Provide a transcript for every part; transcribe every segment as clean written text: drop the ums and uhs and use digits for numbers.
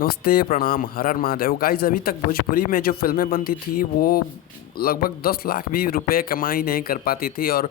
नमस्ते, प्रणाम, हर हर महादेव। गाइस, अभी तक भोजपुरी में जो फ़िल्में बनती थी वो लगभग 10 लाख भी रुपए कमाई नहीं कर पाती थी। और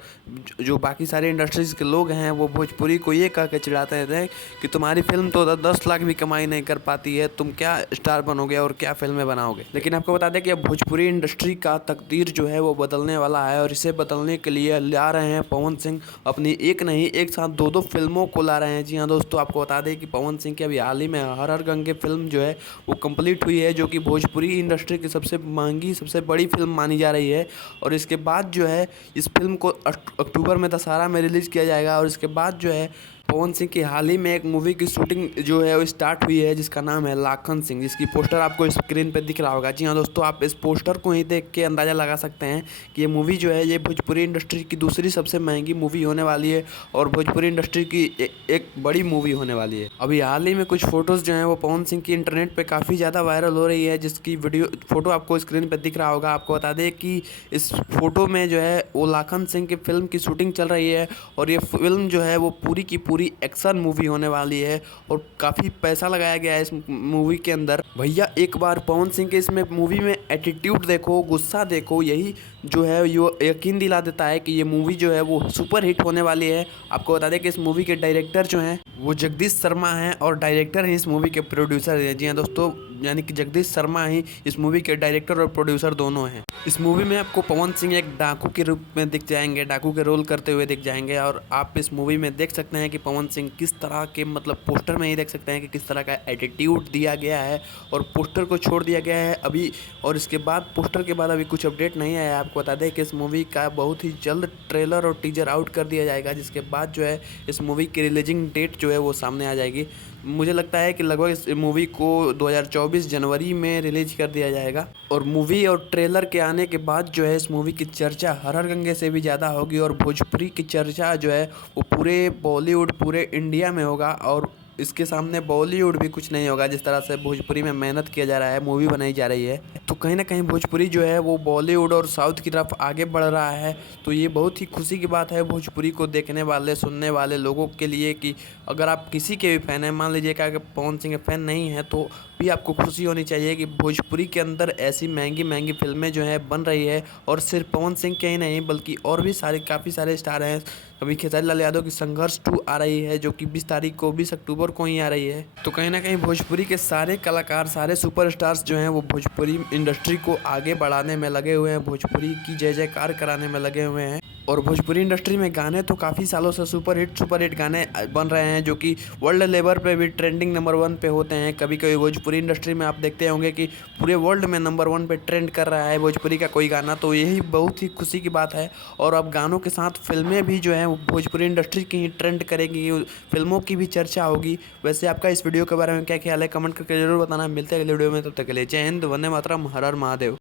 जो बाकी सारे इंडस्ट्रीज़ के लोग हैं वो भोजपुरी को ये कह के चिढ़ाते थे कि तुम्हारी फ़िल्म तो 10 लाख भी कमाई नहीं कर पाती है, तुम क्या स्टार बनोगे और क्या फ़िल्में बनाओगे। लेकिन आपको बता दें कि अब भोजपुरी इंडस्ट्री का तकदीर जो है वो बदलने वाला है, और इसे बदलने के लिए ला रहे हैं पवन सिंह अपनी एक नहीं एक साथ दो दो फिल्मों को ला रहे हैं। जी हाँ दोस्तों, आपको बता दें कि पवन सिंह की अभी हाल ही में हर हर गंगे फिल्म जो है वो कंप्लीट हुई है, जो कि भोजपुरी इंडस्ट्री की सबसे महंगी सबसे बड़ी फिल्म मानी जा रही है। और इसके बाद जो है इस फिल्म को अक्टूबर में दशहरा में रिलीज़ किया जाएगा। और इसके बाद जो है पवन सिंह की हाल ही में एक मूवी की शूटिंग जो है वो स्टार्ट हुई है, जिसका नाम है लाखन सिंह, जिसकी पोस्टर आपको स्क्रीन पे दिख रहा होगा। जी हाँ दोस्तों, आप इस पोस्टर को ही देख के अंदाज़ा लगा सकते हैं कि ये मूवी जो है ये भोजपुरी इंडस्ट्री की दूसरी सबसे महंगी मूवी होने वाली है और भोजपुरी इंडस्ट्री की एक बड़ी मूवी होने वाली है। अभी हाल ही में कुछ फोटोज़ जो हैं वो पवन सिंह की इंटरनेट पे काफ़ी ज़्यादा वायरल हो रही है, जिसकी फोटो आपको स्क्रीन पर दिख रहा होगा। आपको बता दें कि इस फोटो में जो है वो लाखन सिंह की फिल्म की शूटिंग चल रही है, और ये फिल्म जो है वो पूरी की पूरी एक्शन मूवी होने वाली है और काफ़ी पैसा लगाया गया है इस मूवी के अंदर। भैया, एक बार पवन सिंह के इसमें मूवी में एटीट्यूड देखो, गुस्सा देखो, यही जो है यो यकीन दिला देता है कि ये मूवी जो है वो सुपर हिट होने वाली है। आपको बता दें कि इस मूवी के डायरेक्टर जो हैं वो जगदीश शर्मा हैं, और डायरेक्टर हैं इस मूवी के प्रोड्यूसर हैं। जी हाँ दोस्तों, यानी कि जगदीश शर्मा ही इस मूवी के डायरेक्टर और प्रोड्यूसर दोनों हैं। इस मूवी में आपको पवन सिंह एक डाकू के रूप में दिख जाएंगे, डाकू के रोल करते हुए दिख जाएंगे। और आप इस मूवी में देख सकते हैं कि पवन सिंह किस तरह के, मतलब पोस्टर में ही देख सकते हैं कि किस तरह का एटीट्यूड दिया गया है और पोस्टर को छोड़ दिया गया है अभी। और इसके बाद पोस्टर के बाद अभी कुछ अपडेट नहीं आया। आपको बता दें कि इस मूवी का बहुत ही जल्द ट्रेलर और टीजर आउट कर दिया जाएगा, जिसके बाद जो है इस मूवी की रिलीजिंग डेट जो है वो सामने आ जाएगी। मुझे लगता है कि लगभग इस मूवी को 2024 जनवरी में रिलीज कर दिया जाएगा। और मूवी और ट्रेलर के आने के बाद जो है इस मूवी की चर्चा हर हर गंगे से भी ज़्यादा होगी, और भोजपुरी की चर्चा जो है वो पूरे बॉलीवुड, पूरे इंडिया में होगा। और इसके सामने बॉलीवुड भी कुछ नहीं होगा। जिस तरह से भोजपुरी में मेहनत किया जा रहा है, मूवी बनाई जा रही है, तो कहीं ना कहीं भोजपुरी जो है वो बॉलीवुड और साउथ की तरफ आगे बढ़ रहा है। तो ये बहुत ही खुशी की बात है भोजपुरी को देखने वाले, सुनने वाले लोगों के लिए, कि अगर आप किसी के भी फ़ैन हैं, मान लीजिएगा कि पवन सिंह के फ़ैन नहीं हैं, तो भी आपको खुशी होनी चाहिए कि भोजपुरी के अंदर ऐसी महंगी महंगी फिल्में जो हैं बन रही है। और सिर्फ पवन सिंह के ही नहीं बल्कि और भी सारे काफ़ी सारे स्टार हैं। अभी खेसारी लाल यादव की संघर्ष 2 आ रही है, जो कि 20 तारीख को, 20 अक्टूबर को ही आ रही है। तो कहीं ना कहीं भोजपुरी के सारे कलाकार, सारे सुपरस्टार्स जो हैं वो भोजपुरी इंडस्ट्री को आगे बढ़ाने में लगे हुए हैं, भोजपुरी की जय जयकार कराने में लगे हुए हैं। और भोजपुरी इंडस्ट्री में गाने तो काफ़ी सालों से सुपर हिट गाने बन रहे हैं, जो कि वर्ल्ड लेवल पे भी ट्रेंडिंग नंबर 1 पे होते हैं। कभी कभी भोजपुरी इंडस्ट्री में आप देखते होंगे कि पूरे वर्ल्ड में नंबर 1 पे ट्रेंड कर रहा है भोजपुरी का कोई गाना, तो यही बहुत ही खुशी की बात है। और अब गानों के साथ फिल्में भी जो हैं वो भोजपुरी इंडस्ट्री की ही ट्रेंड करेंगी, फिल्मों की भी चर्चा होगी। वैसे आपका इस वीडियो के बारे में क्या ख्याल है, कमेंट करके जरूर बताना। मिलते हैं अगले वीडियो में, तब तक के लिए जय हिंद, वंदे मातरम, हर हर महादेव।